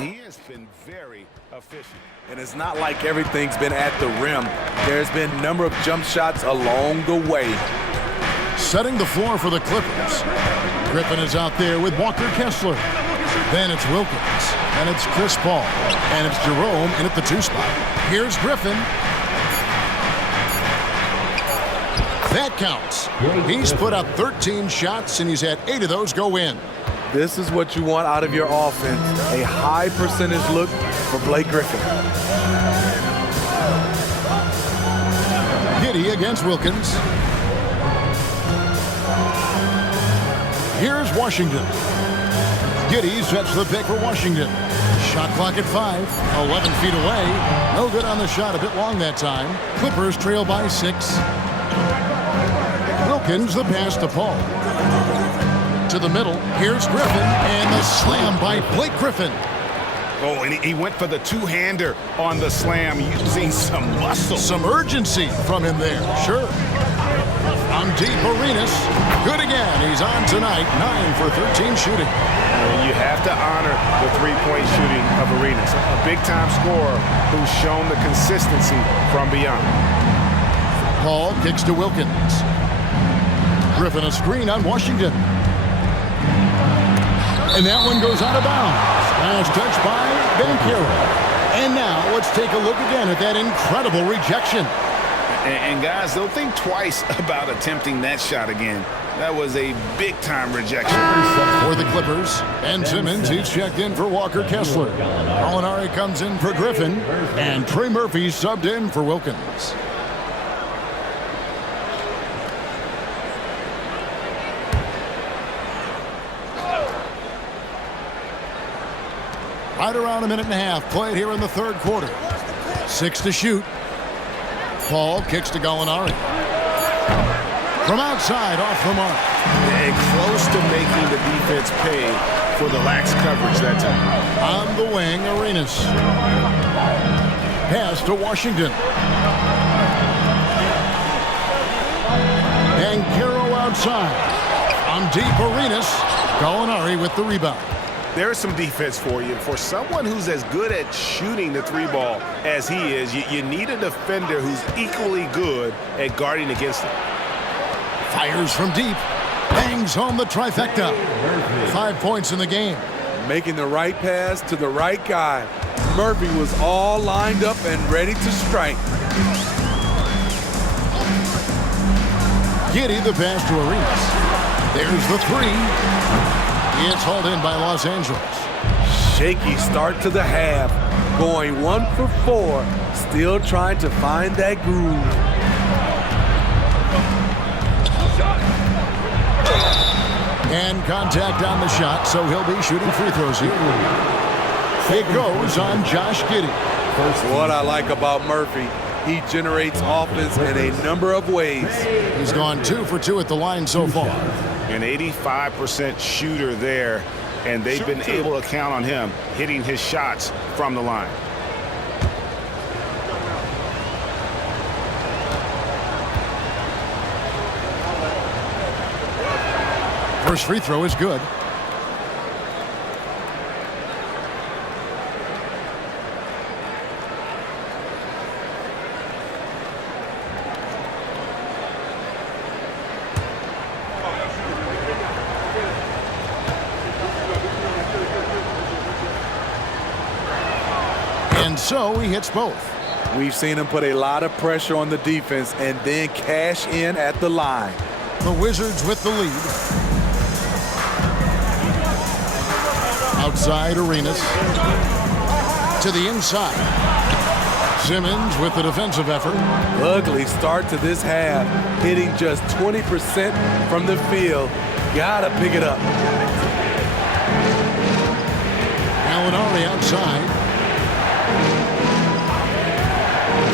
He has been very efficient. And it's not like everything's been at the rim. There's been a number of jump shots along the way. Setting the floor for the Clippers. Griffin is out there with Walker Kessler. Then it's Wilkins. And it's Chris Paul. And it's Jerome in at the 2 spot. Here's Griffin. That counts. He's put up 13 shots, and he's had 8 of those go in. This is what you want out of your offense. A high percentage look for Blake Griffin. Giddey against Wilkins. Here's Washington. Giddey sets the pick for Washington. Shot clock at 5. 11 feet away. No good on the shot. A bit long that time. Clippers trail by 6. Wilkins the pass to Paul. To the middle. Here's Griffin. And the slam by Blake Griffin. Oh, and he went for the two-hander on the slam, using some muscle. Some urgency from him there. Sure. On deep, Arenas. Good again. He's on tonight. 9 for 13 shooting. And you have to honor the three-point shooting of Arenas. A big-time scorer who's shown the consistency from beyond. Paul kicks to Wilkins. Griffin a screen on Washington. And that one goes out of bounds. Last touch by Banchero. And now let's take a look again at that incredible rejection. And guys, they'll think twice about attempting that shot again. That was a big-time rejection. For the Clippers, Ben Simmons, he's checked in for Walker Kessler. Gallinari comes in for Griffin. And Trey Murphy subbed in for Wilkins. Right around a minute and a half played here in the third quarter. 6 to shoot. Paul kicks to Gallinari. From outside, off the mark. And close to making the defense pay for the lax coverage that time. On the wing, Arenas. Pass to Washington. And Banchero outside. On deep, Arenas. Gallinari with the rebound. There's some defense for you. For someone who's as good at shooting the 3-ball as he is, you need a defender who's equally good at guarding against it. Fires from deep. Bangs home the trifecta. 5 points in the game. Making the right pass to the right guy. Murphy was all lined up and ready to strike. Giddey the pass to Arenas. There's the 3. It's hauled in by Los Angeles. Shaky start to the half. Going 1 for 4. Still trying to find that groove. And contact on the shot, so he'll be shooting free throws here. It goes on Josh Giddey. What I like about Murphy, he generates offense in a number of ways. He's gone 2 for 2 at the line so far. An 85% shooter there, and they've been able to count on him hitting his shots from the line. First free throw is good. And so he hits both. We've seen him put a lot of pressure on the defense and then cash in at the line. The Wizards with the lead. Outside Arenas. To the inside. Simmons with the defensive effort. Ugly start to this half. Hitting just 20% from the field. Gotta pick it up. Gallinari outside.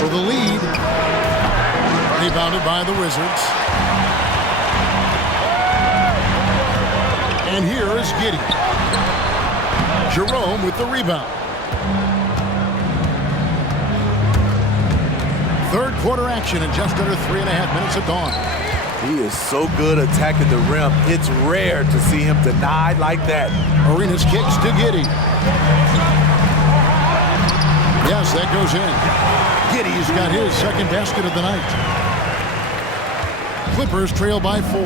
For the lead. Rebounded by the Wizards. And here is Giddey. Jerome with the rebound. Third quarter action in just under 3.5 minutes have gone. He is so good attacking the rim. It's rare to see him denied like that. Arenas kicks to Giddey. Yes, that goes in. Giddey's got his second basket of the night. Clippers trail by 4.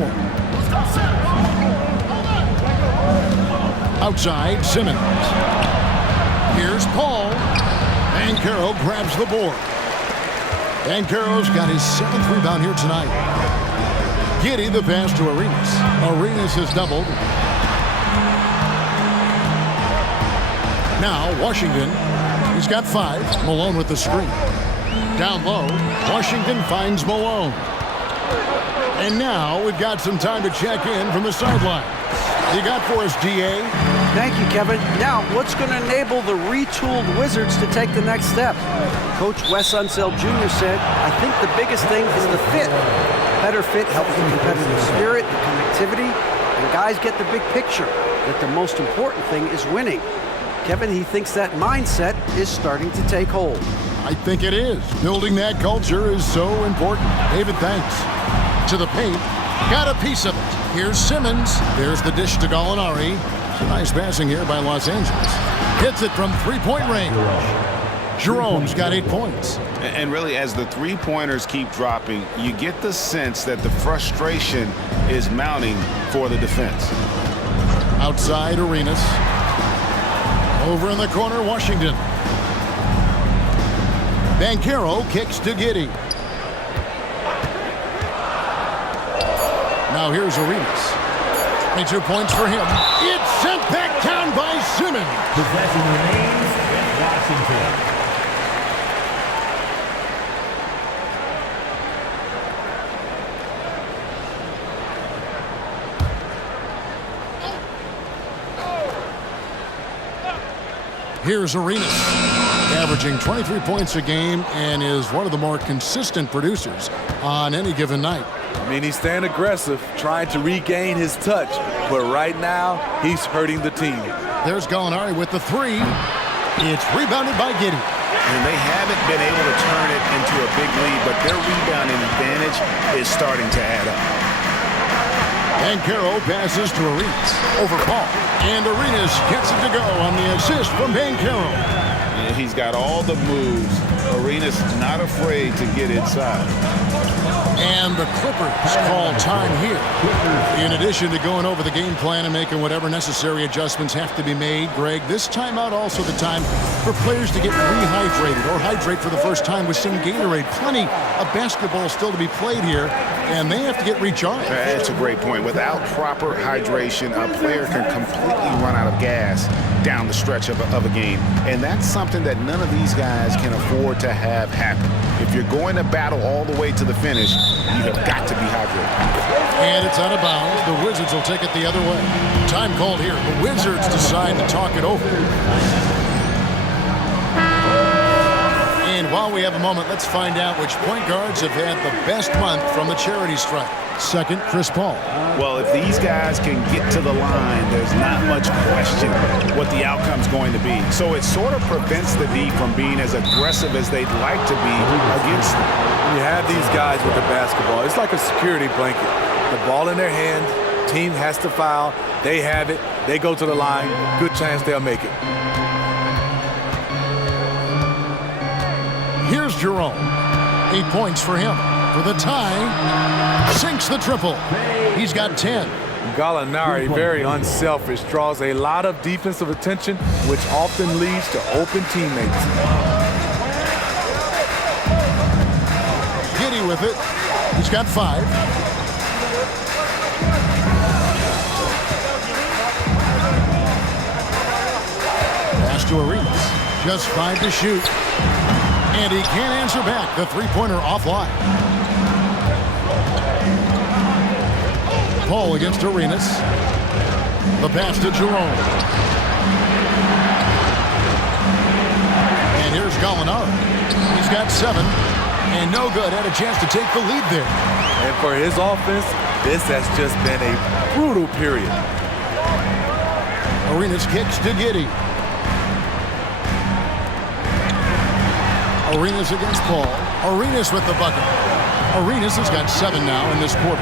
Outside, Simmons. Here's Paul. Banchero grabs the board. Banchero's got his 7th rebound here tonight. Giddey the pass to Arenas. Arenas has doubled. Now Washington. He's got 5. Malone with the screen. Down low, Washington finds Malone. And now we've got some time to check in from the sideline. You got for us, D.A.? Thank you, Kevin. Now, what's going to enable the retooled Wizards to take the next step? Coach Wes Unseld Jr. said, I think the biggest thing is the fit. Better fit helps the competitive spirit, the connectivity, and guys get the big picture that the most important thing is winning. Kevin, he thinks that mindset is starting to take hold. I think it is. Building that culture is so important. David, thanks. To the paint. Got a piece of it. Here's Simmons. There's the dish to Gallinari. Some nice passing here by Los Angeles. Hits it from three-point range. Jerome's got 8 points. And really, as the three-pointers keep dropping, you get the sense that the frustration is mounting for the defense. Outside, Arenas. Over in the corner, Washington. Banchero kicks to Giddey. Now here's Arenas. 22 points for him. It's sent back down by Simmons. Possession remains with Washington. Here's Arenas, averaging 23 points a game and is one of the more consistent producers on any given night. I mean, he's staying aggressive, trying to regain his touch, but right now, he's hurting the team. There's Gallinari with the 3. It's rebounded by Giddey. And they haven't been able to turn it into a big lead, but their rebounding advantage is starting to add up. Banchero passes to Arenas. Over Paul. And Arenas gets it to go on the assist from Banchero. And he's got all the moves. Arenas not afraid to get inside. And the Clippers call time here. In addition to going over the game plan and making whatever necessary adjustments have to be made, Greg, this timeout also the time for players to get rehydrated or hydrate for the first time with some Gatorade. Plenty of basketball still to be played here, and they have to get recharged. That's a great point. Without proper hydration, a player can completely run out of gas down the stretch of a game. And that's something that none of these guys can afford to have happen. If you're going to battle all the way to the finish, you have got to be hydrated. And it's out of bounds. The Wizards will take it the other way. Time called here. The Wizards decide to talk it over. And while we have a moment, let's find out which point guards have had the best month from the charity strike. Second, Chris Paul. Well, if these guys can get to the line, there's not much question what the outcome's going to be. So it sort of prevents the D from being as aggressive as they'd like to be against them. When you have these guys with the basketball, it's like a security blanket. The ball in their hand, team has to foul, they have it, they go to the line, good chance they'll make it. Here's Jerome. 8 points for him. For the tie, sinks the triple. He's got 10. Gallinari, very unselfish, draws a lot of defensive attention, which often leads to open teammates. Giddey with it. He's got 5. Pass to Arenas. Just 5 to shoot. And he can't answer back. The three-pointer offline. Paul against Arenas. The pass to Jerome. And here's Gallinari. He's got 7. And no good. Had a chance to take the lead there. And for his offense, this has just been a brutal period. Arenas kicks to Giddey. Arenas against Paul. Arenas with the bucket. Arenas has got 7 now in this quarter.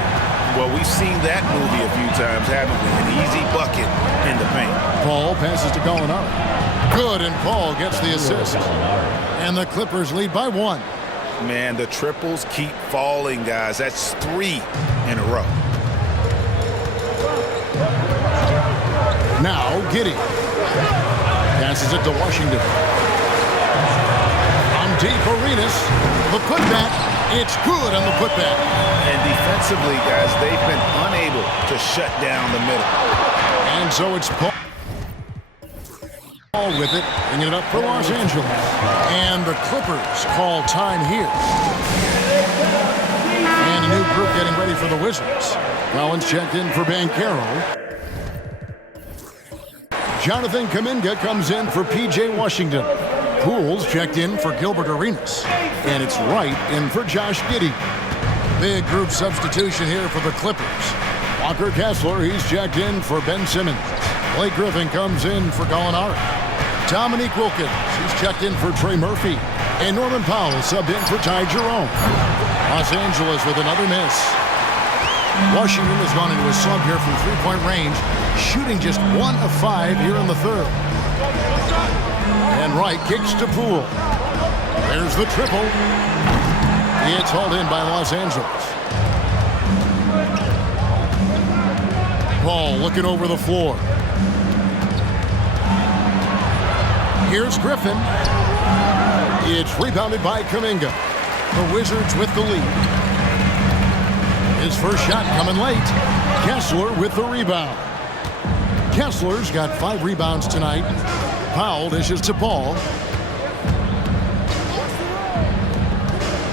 Well, we've seen that movie a few times, haven't we? An easy bucket in the paint. Paul passes to Gallinari. Good, and Paul gets the assist. And the Clippers lead by 1. Man, the triples keep falling, guys. That's 3 in a row. Now, Giddey. Passes it to Washington. From deep, Arenas. The putback. It's good on the putback. And defensively, guys, they've been unable to shut down the middle. And so it's Paul with it, bringing it up for Los Angeles. And the Clippers call time here. And a new group getting ready for the Wizards. Collins checked in for Banchero. Jonathan Kuminga comes in for P.J. Washington. Pools checked in for Gilbert Arenas. And it's Wright in for Josh Giddey. Big group substitution here for the Clippers. Walker Kessler, he's checked in for Ben Simmons. Blake Griffin comes in for Gallinari. Dominique Wilkins, he's checked in for Trey Murphy. And Norman Powell subbed in for Ty Jerome. Los Angeles with another miss. Washington has gone into a slump here from three-point range, shooting just 1 of 5 here in the third. And Wright kicks to Poole. There's the triple. It's hauled in by Los Angeles. Paul looking over the floor. Here's Griffin. It's rebounded by Kuminga. The Wizards with the lead. His first shot coming late. Kessler with the rebound. Kessler's got 5 rebounds tonight. Powell dishes to Paul.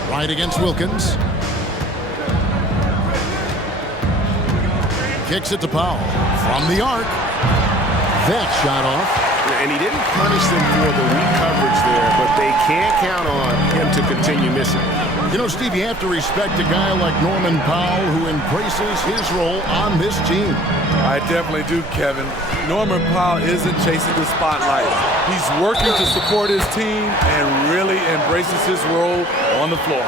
Right against Wilkins. Kicks it to Powell. From the arc. That shot off. And he didn't punish them for the weak coverage there, but they can't count on him to continue missing. You know, Steve, you have to respect a guy like Norman Powell who embraces his role on this team. I definitely do, Kevin. Norman Powell isn't chasing the spotlight. He's working to support his team and really embraces his role on the floor.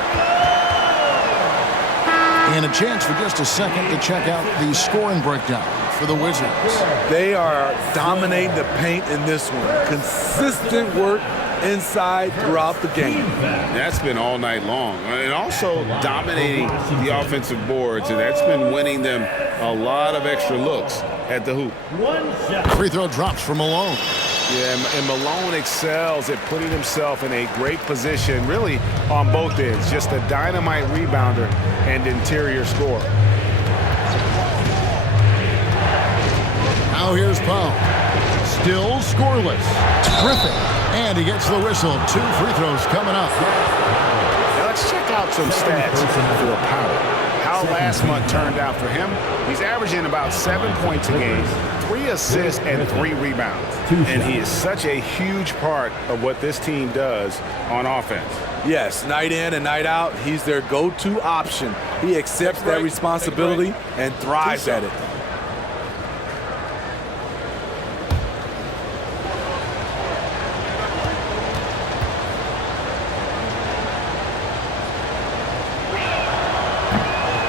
And a chance for just a second to check out the scoring breakdown for the Wizards. They are dominating the paint in this one. Consistent work inside throughout the game. That's been all night long. And also dominating the offensive boards, and that's been winning them a lot of extra looks at the hoop. Free throw drops for Malone. Yeah, and Malone excels at putting himself in a great position, really on both ends. Just a dynamite rebounder and interior scorer. Now here's Powell. Still scoreless. Griffin. And he gets the whistle. 2 free throws coming up. Now let's check out some stats for Powell. How last month turned out for him. He's averaging about 7 points a game, 3 assists, and 3 rebounds. And he is such a huge part of what this team does on offense. Yes, night in and night out, he's their go-to option. He accepts that responsibility and thrives at it.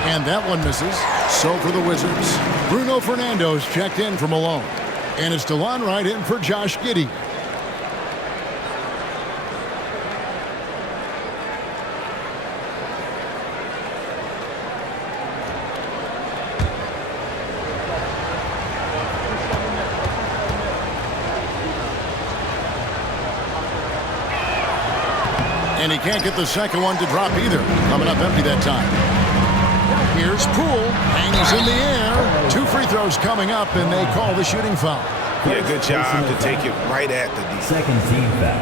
And that one misses. So for the Wizards, Bruno Fernando's checked in for Malone. And it's DeLon Wright in for Josh Giddey. And he can't get the second one to drop either. Coming up empty that time. Here's Poole, hangs in the air. 2 free throws coming up, and they call the shooting foul. Yeah, good job to take it right at the defense. Second team foul.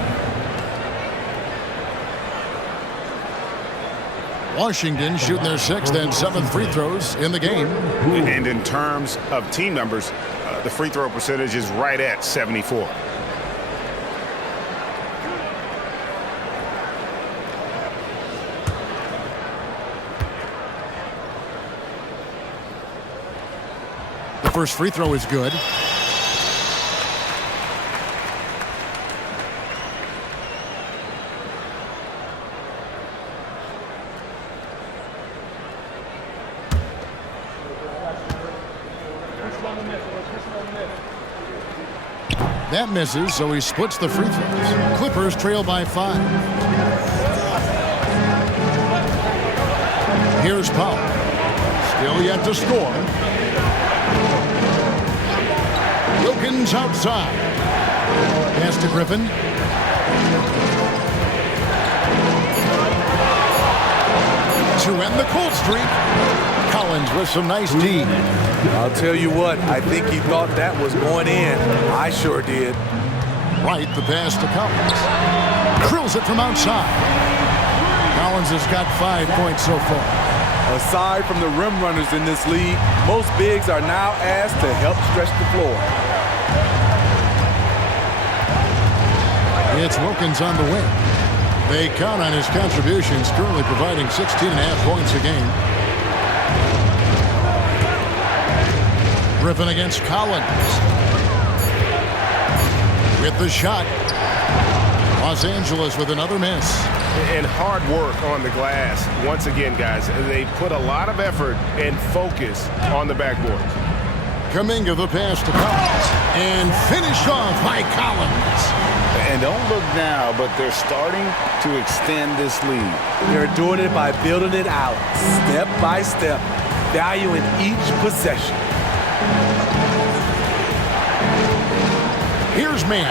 Washington shooting their 6th and 7th free throws in the game. And in terms of team numbers, the free throw percentage is right at 74. The first free throw is good. That misses, so he splits the free throws. Clippers trail by 5. Here's Powell. Still yet to score. Wilkins outside. Pass to Griffin. To end the cold streak. Collins with some nice D. I'll tell you what, I think he thought that was going in. I sure did. Right, the pass to Collins. Drills it from outside. Collins has got 5 points so far. Aside from the rim runners in this league, most bigs are now asked to help stretch the floor. It's Wilkins on the wing. They count on his contributions, currently providing 16.5 points a game. Griffin against Collins. With the shot. Los Angeles with another miss. And hard work on the glass. Once again, guys, they put a lot of effort and focus on the backboard. Kuminga the pass to Collins. And finished off by Collins. And don't look now, but they're starting to extend this lead. They're doing it by building it out, step by step, valuing each possession. Here's Mann.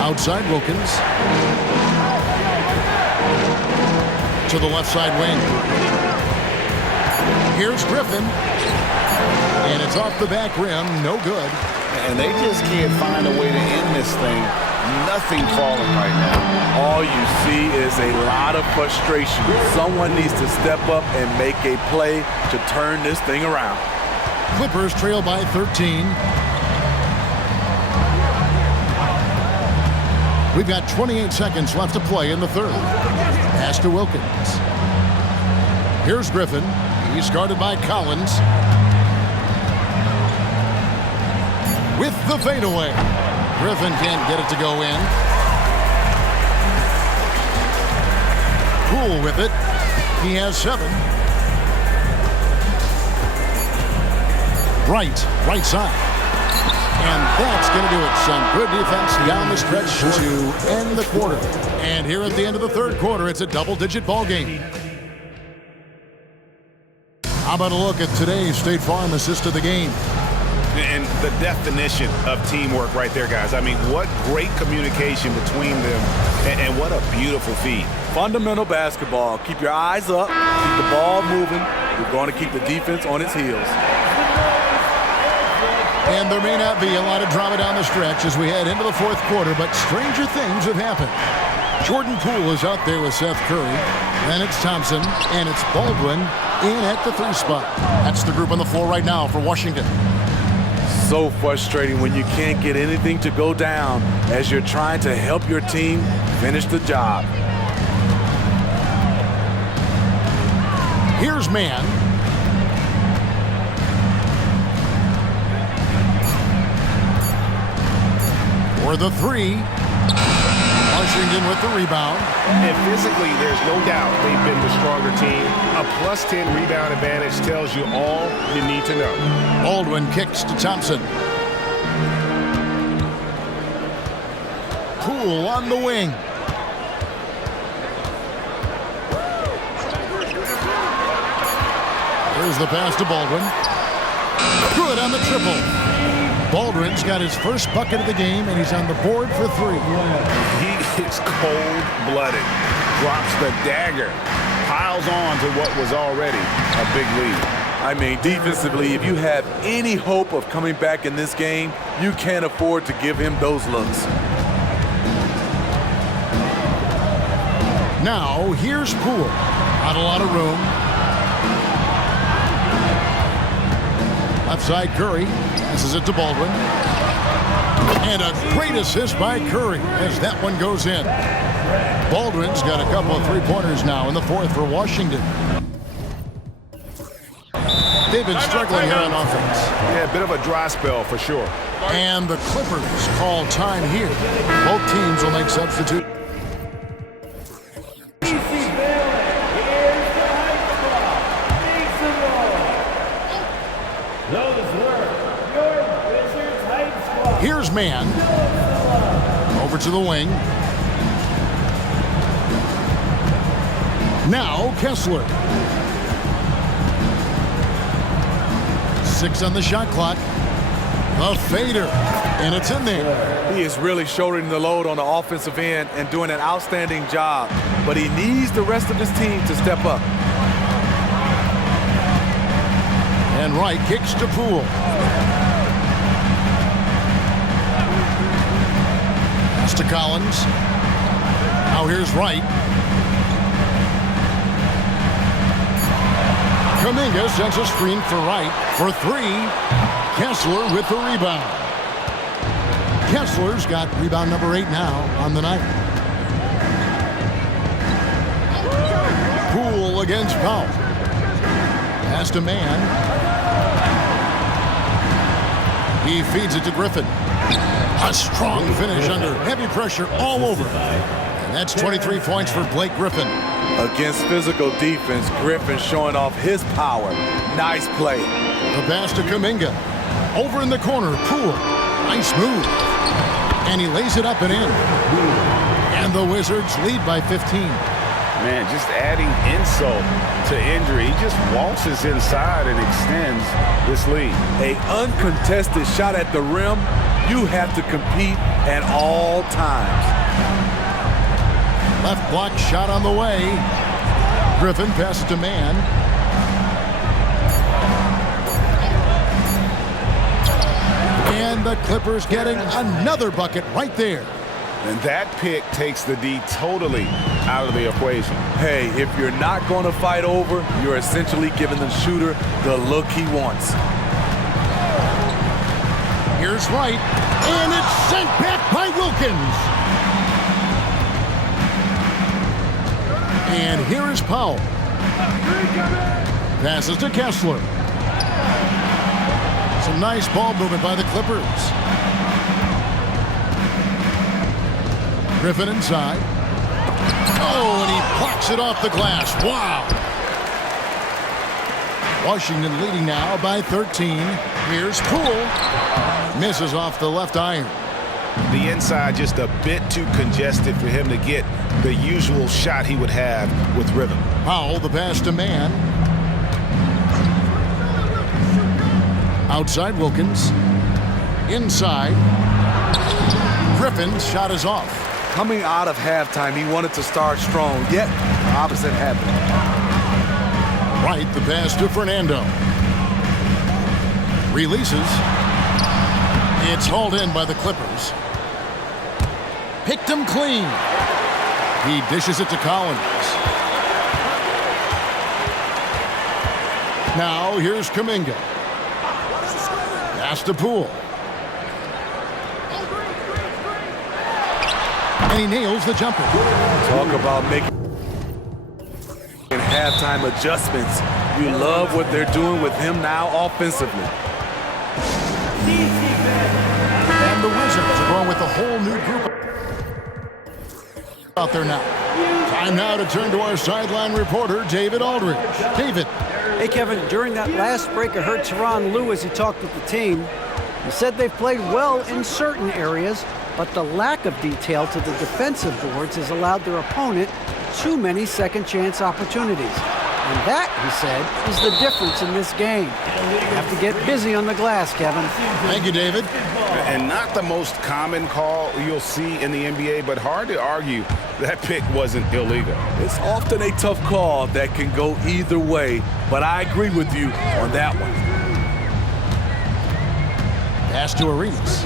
Outside Wilkins. To the left side wing. Here's Griffin. And it's off the back rim. No good. And they just can't find a way to end this thing. Nothing falling right now. All you see is a lot of frustration. Someone needs to step up and make a play to turn this thing around. Clippers trail by 13. We've got 28 seconds left to play in the third. Pass to Wilkins. Here's Griffin. He's guarded by Collins. With the fadeaway. Griffin can't get it to go in. Poole with it. He has 7. Right side. And that's going to do it. Some good defense down the stretch to end the quarter. And here at the end of the third quarter, it's a double-digit ball game. How about a look at today's State Farm assist of the game? And the definition of teamwork right there, guys. I mean, what great communication between them, and what a beautiful feed. Fundamental basketball. Keep your eyes up, keep the ball moving. You're going to keep the defense on its heels. And there may not be a lot of drama down the stretch as we head into the fourth quarter, but stranger things have happened. Jordan Poole is out there with Seth Curry. Then it's Thompson, and it's Baldwin in at the 3 spot. That's the group on the floor right now for Washington. So frustrating when you can't get anything to go down as you're trying to help your team finish the job. Here's Mann. For the 3. Washington with the rebound. And physically, there's no doubt they've been the stronger team. A +10 rebound advantage tells you all you need to know. Baldwin kicks to Thompson. Poole on the wing. Here's the pass to Baldwin. Good on the triple. Baldwin's got his first bucket of the game, and he's on the board for 3. He is cold-blooded. Drops the dagger. Piles on to what was already a big lead. I mean, defensively, if you have any hope of coming back in this game, you can't afford to give him those looks. Now, here's Poole. Not a lot of room. Left side, Curry. This is it to Baldwin. And a great assist by Curry as that one goes in. Baldwin's got a couple of 3-pointers now in the fourth for Washington. They've been struggling here on offense. Yeah, a bit of a dry spell for sure. And the Clippers call time here. Both teams will make substitute. Here's Mann. Over to the wing. Now Kessler. 6 on the shot clock. The fader, and it's in there. He is really shouldering the load on the offensive end and doing an outstanding job, but he needs the rest of his team to step up. And Wright kicks to Poole. Pass to Collins. Now here's Wright. Kuminga sends a screen for Wright for 3. Kessler with the rebound. Kessler's got rebound number 8 now on the night. Poole against Powell. Pass to man. He feeds it to Griffin. A strong finish under heavy pressure all over. And that's 23 points for Blake Griffin. Against physical defense, Griffin showing off his power. Nice play. The pass to Kuminga. Over in the corner, Poole. Nice move. And he lays it up and in. And the Wizards lead by 15. Man, just adding insult to injury. He just waltzes inside and extends this lead. An uncontested shot at the rim. You have to compete at all times. Left block shot on the way. Griffin passes to man. And the Clippers getting another bucket right there. And that pick takes the D totally out of the equation. Hey, if you're not going to fight over, you're essentially giving the shooter the look he wants. Here's Wright, and it's sent back by Wilkins. And here is Powell. Passes to Kessler. Some nice ball movement by the Clippers. Griffin inside. Oh, and he plucks it off the glass. Wow. Washington leading now by 13. Here's Poole. Misses off the left iron. The inside just a bit too congested for him to get the usual shot he would have with rhythm. Powell, the pass to man. Outside Wilkins. Inside. Griffin's shot is off. Coming out of halftime, he wanted to start strong, yet the opposite happened. Wright, the pass to Fernando. Releases. It's hauled in by the Clippers. Picked him clean. He dishes it to Collins. Now here's Kuminga. Pass to Poole. And he nails the jumper. Talk about making halftime adjustments. You love what they're doing with him now offensively. And the Wizards are going with a whole new group out there now. Time now to turn to our sideline reporter, David Aldridge. David. Hey, Kevin, during that last break, I heard Tyronn Lue as he talked with the team. He said they've played well in certain areas, but the lack of detail to the defensive boards has allowed their opponent too many second-chance opportunities. And that, he said, is the difference in this game. You have to get busy on the glass, Kevin. Thank you, David. And not the most common call you'll see in the NBA, but hard to argue that pick wasn't illegal. It's often a tough call that can go either way, but I agree with you on that one. Pass to Arenas.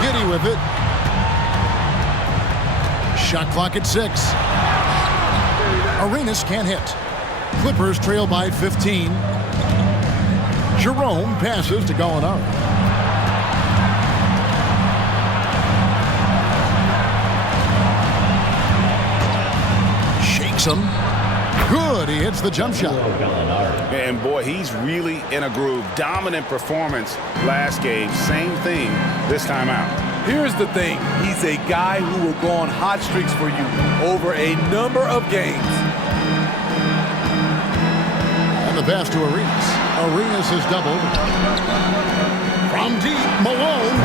Giddy with it. Shot clock at 6. Arenas can't hit. Clippers trail by 15. Jerome passes to Gallinari. Shakes him. Good. He hits the jump shot. And boy, he's really in a groove. Dominant performance last game. Same thing this time out. Here's the thing. He's a guy who will go on hot streaks for you over a number of games. And the pass to Arenas. Arenas has doubled. From From deep, Malone.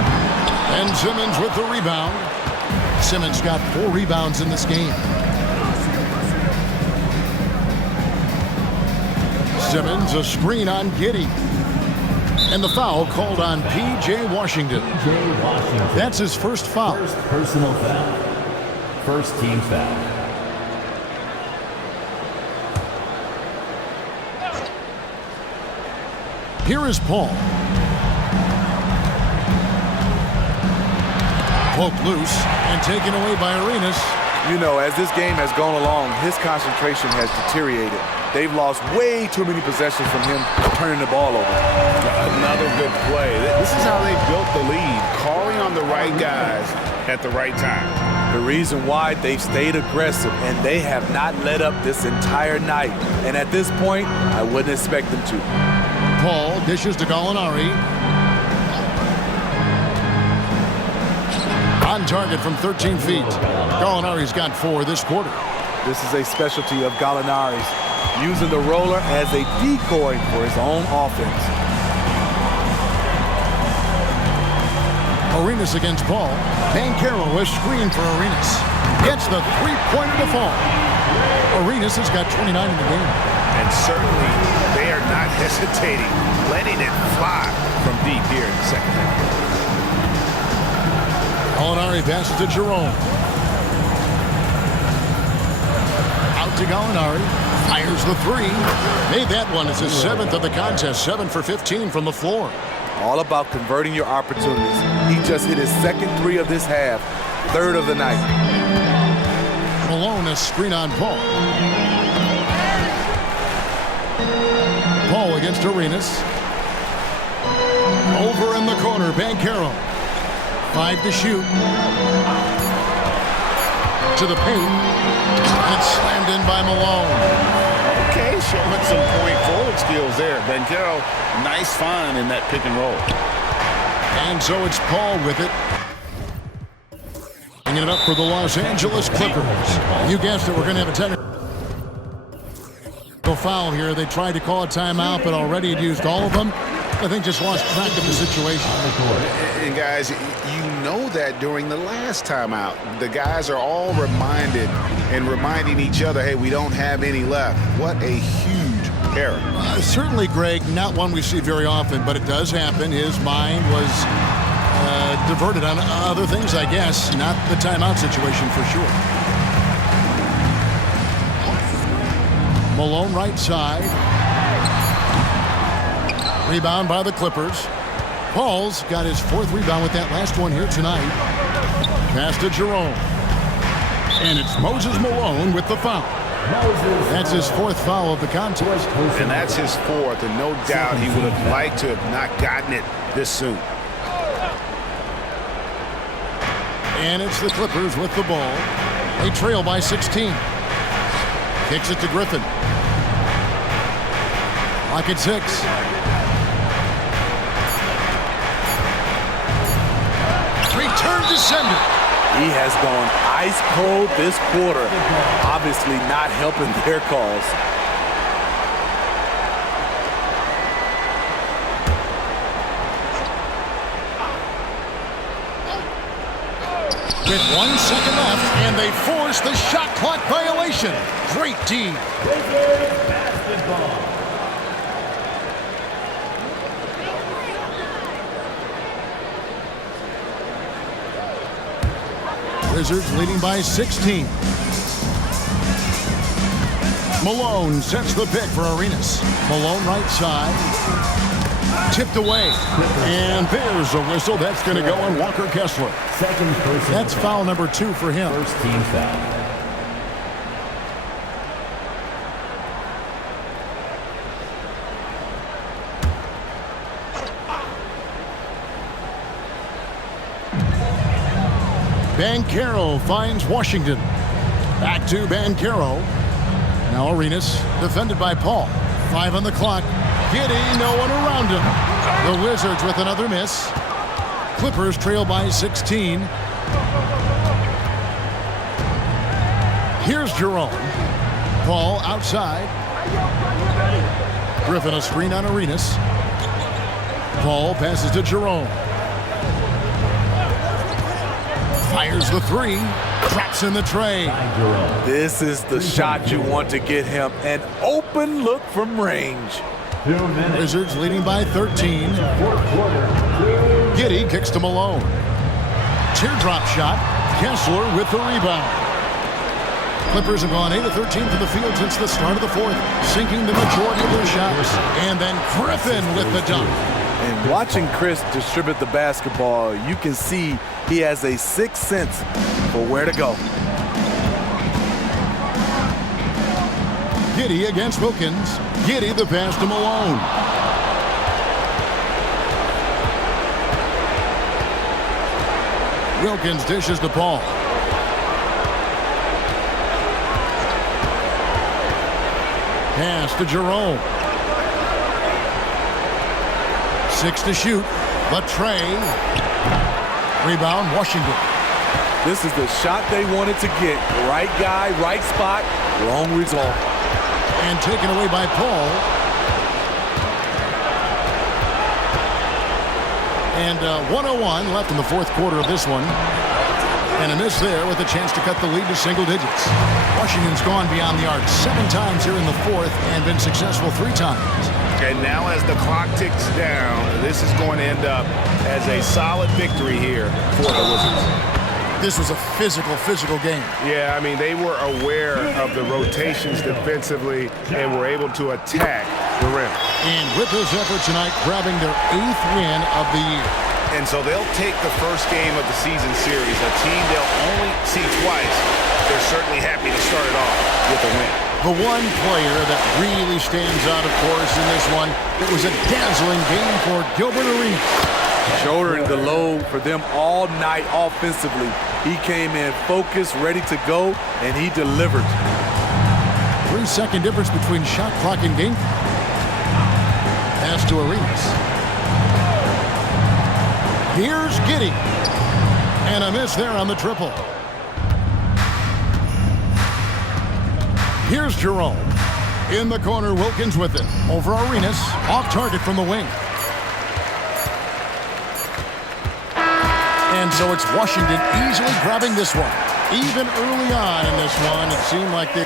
And Simmons with the rebound. Simmons got 4 rebounds in this game. Simmons, a screen on Giddey. And the foul called on P.J. Washington. P.J. Washington. That's his first foul. First personal foul. First team foul. Here is Paul. Poked loose and taken away by Arenas. You know, as this game has gone along, his concentration has deteriorated. They've lost way too many possessions from him turning the ball over. Another good play. This is how they built the lead, calling on the right guys at the right time. The reason why they've stayed aggressive, and they have not let up this entire night. And at this point, I wouldn't expect them to. Paul dishes to Gallinari. On target from 13 feet. Gallinari's got 4 this quarter. This is a specialty of Gallinari's, using the roller as a decoy for his own offense. Arenas against Paul. Banchero is screened for Arenas. Gets the three-pointer to fall. Arenas has got 29 in the game. And certainly they are not hesitating, letting it fly from deep here in the second half. Gallinari passes to Jerome. Out to Gallinari. Fires the 3. Made that one. It's his 7th of the contest. 7 for 15 from the floor. All about converting your opportunities. He just hit his second 3 of this half, 3rd of the night. Malone, a screen on Paul. Paul against Arenas. Over in the corner, Banchero. 5 to shoot. To the paint. And it's slammed in by Malone. Okay, showing some point forward skills there. Banchero, nice find in that pick and roll. And so it's Paul with it. Bringing it up for the Los Angeles Clippers. You guessed it, we're going to have a technical foul here. They tried to call a timeout, but already had used all of them. I think just lost track of the situation. And guys, you know that during the last timeout, the guys are all reminding each other, hey, we don't have any left. What a huge error. Certainly, Greg, not one we see very often, but it does happen. His mind was diverted on other things, I guess. Not the timeout situation for sure. Malone right side. Rebound by the Clippers. Paul's got his 4th rebound with that last one here tonight. Pass to Jerome. And it's Moses Malone with the foul. That's his 4th foul of the contest. And that's his 4th, and no doubt he would have liked to have not gotten it this soon. And it's the Clippers with the ball. They trail by 16. Kicks it to Griffin. Lock at 6. Return to sender. He has gone ice cold this quarter, obviously not helping their cause. With 1 second left, and they force the shot clock violation. Great team. Basketball. Wizards leading by 16. Malone sets the pick for Arenas. Malone right side. Tipped away. And there's a whistle. That's going to go on Walker Kessler. Second person. That's foul number 2 for him. First team foul. Banchero finds Washington. Back to Banchero. Now Arenas, defended by Paul. 5 on the clock. Giddey, no one around him. The Wizards with another miss. Clippers trail by 16. Here's Jerome. Paul outside. Griffin a screen on Arenas. Paul passes to Jerome. Fires the three. Drops in the tray. This is the shot you want to get him. An open look from range. Wizards leading by 13. Giddey kicks to Malone. Teardrop shot. Kessler with the rebound. Clippers have gone 8 of 13 from the field since the start of the fourth, sinking the majority of their shots. And then Griffin with the dunk. And watching Chris distribute the basketball, you can see he has a sixth sense for where to go. Giddey against Wilkins. Giddey the pass to Malone. Wilkins dishes to Paul. Pass to Jerome. 6 to shoot. The tray. Rebound, Washington. This is the shot they wanted to get. Right guy, right spot, wrong result. And taken away by Paul. And 1:01 left in the fourth quarter of this one. And a miss there with a chance to cut the lead to single digits. Washington's gone beyond the arc 7 times here in the fourth and been successful 3 times. And now as the clock ticks down, this is going to end up as a solid victory here for the Wizards. This was a physical game. Yeah, I mean, they were aware of the rotations defensively and were able to attack the rim. And with this effort tonight, grabbing their 8th win of the year. And so they'll take the first game of the season series, a team they'll only see twice. They're certainly happy to start it off with a win. The one player that really stands out, of course, in this one, it was a dazzling game for Gilbert Arenas. Shouldering the load for them all night offensively. He came in focused, ready to go, and he delivered. 3-second difference between shot clock and game. Pass to Arenas. Here's Giddey. And a miss there on the triple. Here's Jerome. In the corner, Wilkins with it. Over Arenas. Off target from the wing. And so it's Washington easily grabbing this one. Even early on in this one, it seemed like they...